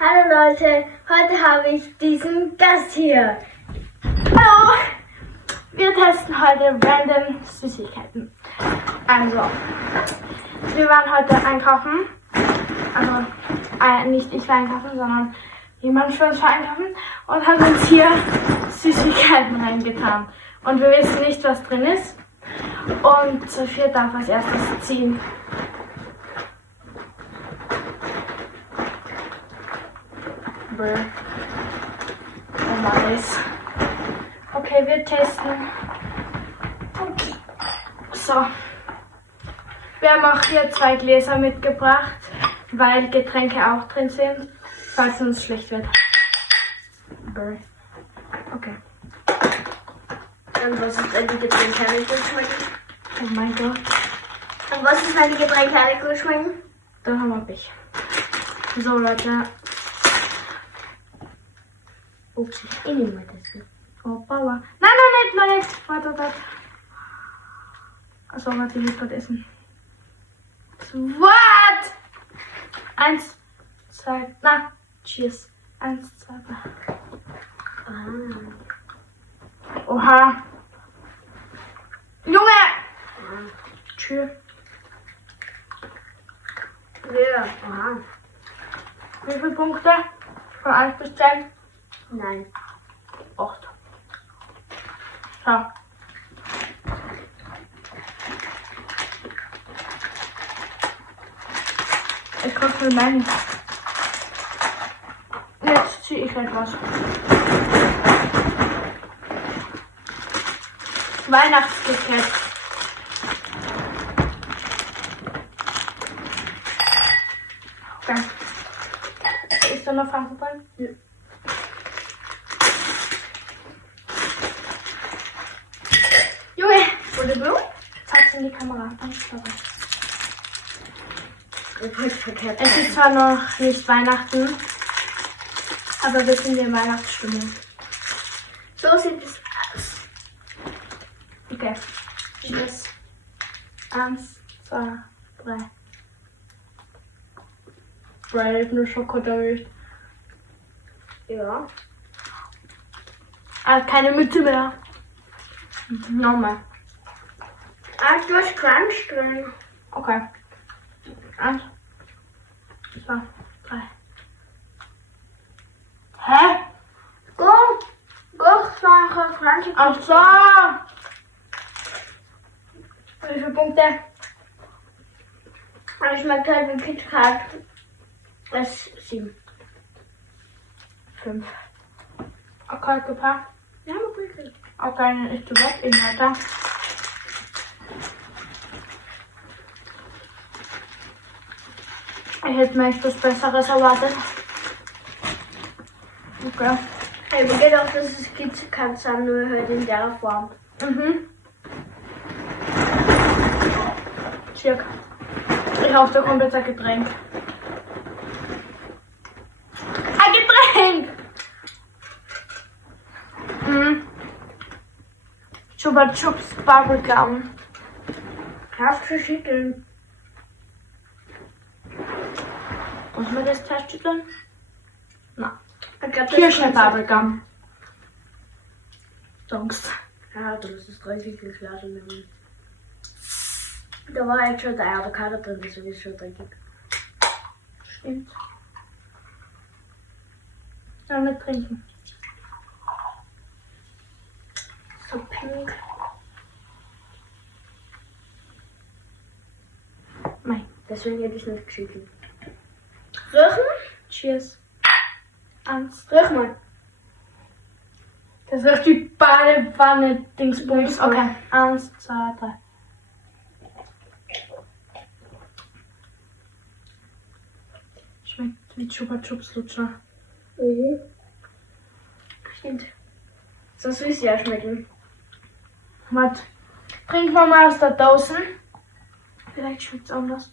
Hallo Leute, heute habe ich diesen Gast hier. Hallo! Wir testen heute random Süßigkeiten. Also, wir waren heute einkaufen. Also, nicht ich war einkaufen, sondern jemand für uns war einkaufen und hat uns hier Süßigkeiten reingetan. Und wir wissen nicht, was drin ist. Und Sophia darf als erstes ziehen. Oh nice. Okay, wir testen. Okay. So. Wir haben auch hier 2 Gläser mitgebracht, weil Getränke auch drin sind, falls uns schlecht wird. Okay. Und was ist, wenn die Getränke alle gut schmecken? Oh mein Gott. Und was ist, wenn die Getränke alle gut schmecken? Dann haben wir Pech. So Leute. Ups. Ich nehme mal das. Oh, Bauer. Nein, nicht. Warte. Achso, warte, ich will gerade essen. What? 1, 2, cheers. 1, 2, 3. Oha. Junge! Tschüss. Ja, aha. Wie viele Punkte? Von 1 bis 10? Nein. 8. So. Ich kaufe mir meinen. Jetzt ziehe ich etwas. Weihnachtsticket. Okay. Ist da noch Franken drin? Ja. Junge! Oder Blut? Zeig's in die Kamera. Sorry. Ich wollte verkehrt. Es ist zwar noch nicht Weihnachten, aber wir sind in Weihnachtsstimmung. So sieht es aus. Okay. Tschüss. 1, 2, 3. Weil ich nur Schokolade erwischt. Ja. Keine Mütze mehr. Nochmal. Du hast Crunch drin. Okay. 1, 2, 3. Hä? Go nachher Crunch. Ach so. Wie viele Punkte? Aber ich schmeckt halt wie KitKat. Das ist 7. 5. Okay, gepackt. Ja, aber gut. Okay, ich tu weg, weiter. Ich hätte mir etwas Besseres erwartet. Okay. Hey, mir geht auch, dass es KitKat sind, nur halt in der Form. Mhm. Circa. Ich hoffe, da kommt jetzt ein Getränk. Ein Getränk! Mhm. Chupa Chups Bubblegum. Kraft für Schütteln. Muss man das feststellen? Na. Ich glaub, das Kirschne ist Bubblegum. Sonst. Ja, du musst das 30 Glas nehmen. Da war halt schon der Avocado drin, das ist schon dreckig. Stimmt. Dann nicht trinken. So pink. Nein. Deswegen hätte ich nicht geschüttelt. Riechen? Cheers. 1. Riech mal. Das ist die Badewanne Dingsbums. Ja, Okay. 1, 2, 3. Schmeckt wie Chupa Chups Lutscher. Mhm. Stimmt. So süß ja schmecken. Warte. Trinken wir mal aus der Dose. Vielleicht schmeckt es anders.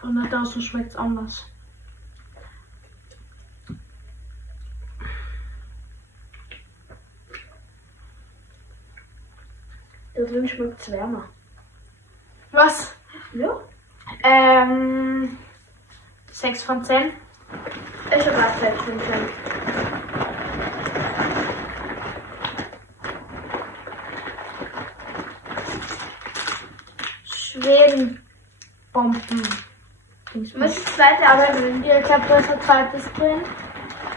Von der Dose schmeckt es anders. Da drin schmeckt es wärmer. Was? Ja. 6 von 10. Ich habe auch 6 von 10. Schwedenbomben. Was ist das zweite? Aber ich glaube, da ist ein zweites drin.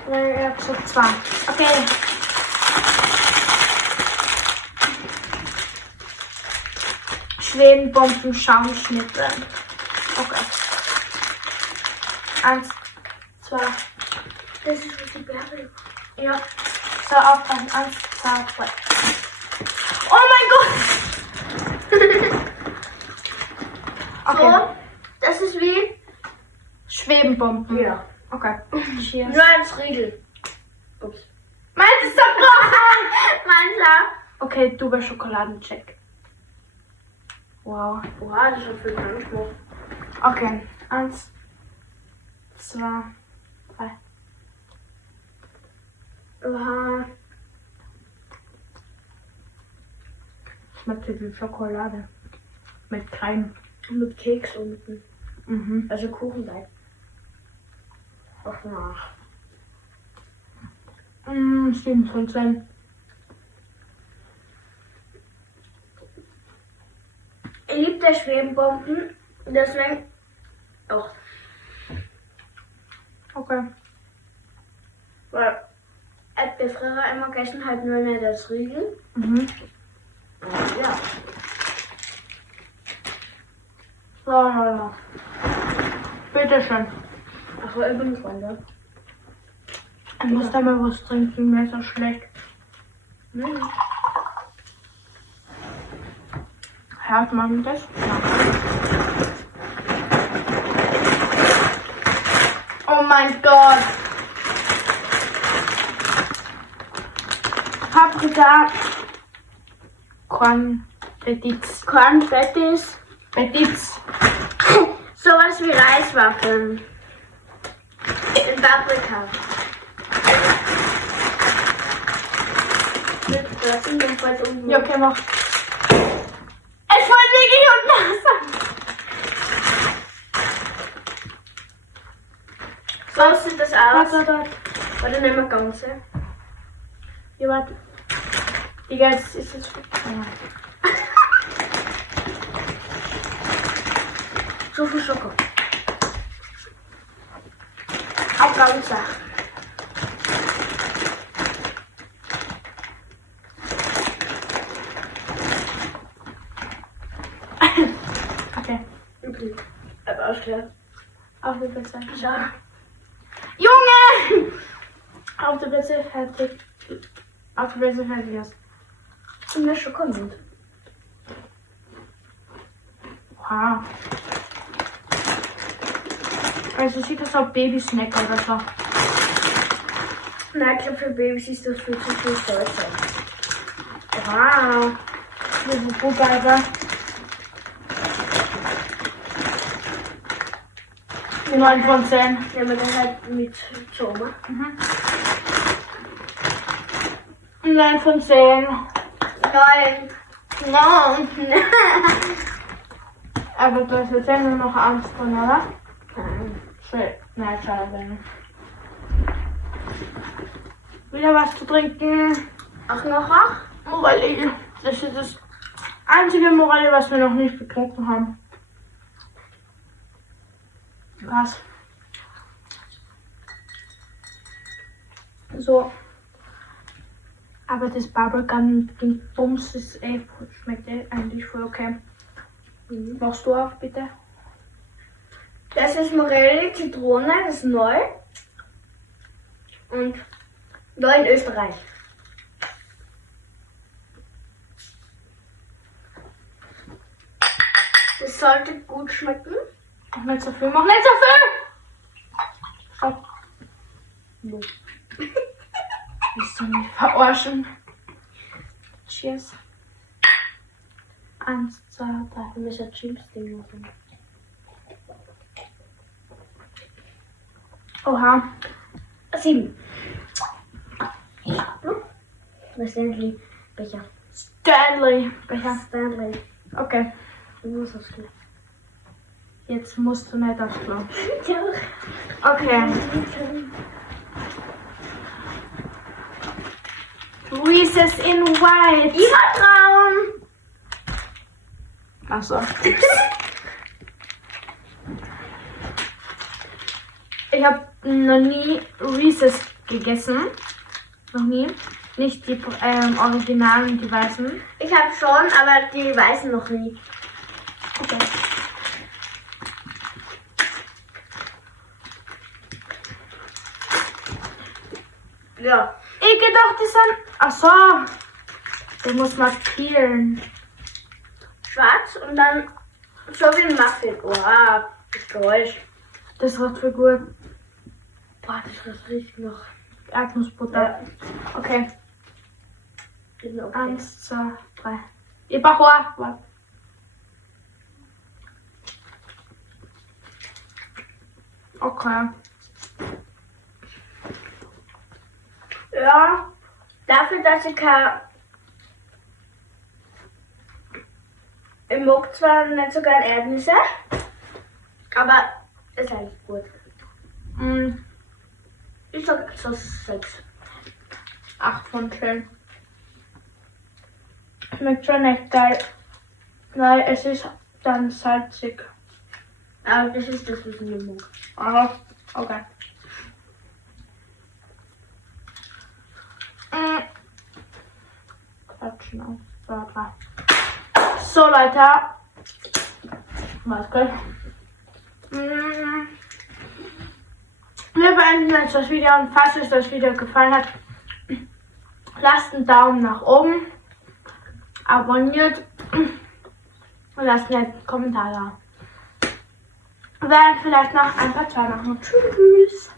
Weil ich habe so 2. Okay. Schwedenbomben Schaumschnitte. Okay. 1, 2. Das ist was die Bärbel. Ja. So, aufpassen. 1, 2, 3. Oh mein Gott! Okay. So, das ist wie... Schwedenbomben. Ja. Okay. Cheers. Nur als Riegel. Ups. Meins ist zerbrochen! Meins Okay, du bei Schokoladencheck. Wow. Oha, das hat viel Anspruch. Okay. 1, 2, 3. Oha. Schmeckt wie Schokolade. Mit Creme. Mit Keks unten. Mhm. Also Kuchenteig. Ach nach. 7 von 10. Ich liebe der Schwedenbomben. Deswegen auch. Okay. Weil ich früher immer gegessen halt nur mehr das Riegel. Mhm. Und ja. So. Bitteschön. Ach, ich bin Freunde. Ich muss da mal was trinken, mir ist so schlecht. Hört man das? Ja. Oh mein Gott! Paprika. Konfettis. Konfettis. Petits. Sowas wie Reiswaffeln. In Paprika. Mit Dressing, dann fällt unten. Ja, okay, mach. Es fällt wirklich unten aus. So sieht das aus. Warte. Oder nehmen wir ganze. Ja, warte. Digga, jetzt ist es. Ja. So viel Schoko. Auch ganze. Okay. Üblich. Aber ausgeklärt. Auf die Plätze. Ja. Junge! Auf die Plätze fertig. Auf die Plätze fertig ist. Und mehr Schokolade. Wow. Also sieht das auch Babysnack oder so. Nein, ich glaube für Babys ist das viel zu viel Salz. Wow. Das ist so geil. 9 von 10. Nehmen wir dann halt mit Zoma. 9 von 10. Nein. Nein. Aber du hast jetzt ja nur noch 1 von, oder? Nein. Schön. Nein, schade. Wieder was zu trinken. Auch noch auch? Morelli. Das ist das einzige Morelli, was wir noch nicht getrunken haben. Was? So. Aber das Bubblegum Bums ist schmeckt eigentlich voll okay. Machst du auf, bitte? Das ist Morelli Zitrone, das ist neu. Und neu in Österreich. Das sollte gut schmecken. Mach nicht so viel, mach nicht so viel! Stopp. No. Willst du mich verarschen? Cheers. 1, 2, 3. Wir müssen Chips-Ding machen. Oha. 7. Was sind die Becher? Stanley. Becher. Stanley. Okay. Du musst das gehen. Jetzt musst du nicht aufs Klo. Ja. Okay. Reese's in White. Traum. Achso. Ich habe noch nie Reese's gegessen. Noch nie. Nicht die originalen, die weißen. Ich habe schon, aber die weißen noch nie. Okay. Ja. Ich gedacht, die sind. Achso. Du musst markieren. Schwarz und dann so wie ein Muffin. Wow, das Geräusch. Das riecht voll gut. Boah, das riecht noch. Erdnussbutter. Ja. Okay. Okay. 1, 2, 3. Ich brauche auch. Okay. Ja, dafür, dass ich ich mag zwar nicht so gern Erdnüsse, aber ist eigentlich gut. Mm, Ich sag so 6. 8 von 10. Schmeckt schon echt geil. Weil es ist dann salzig. Aber das ist das, was ich nicht mag. Aha, okay. Quatschen auf. 2, 3. So, Leute. Was gut. Wir beenden jetzt das Video und falls euch das Video gefallen hat, lasst einen Daumen nach oben, abonniert und lasst einen Kommentar da. Wir werden vielleicht noch ein paar Tage machen. Tschüss.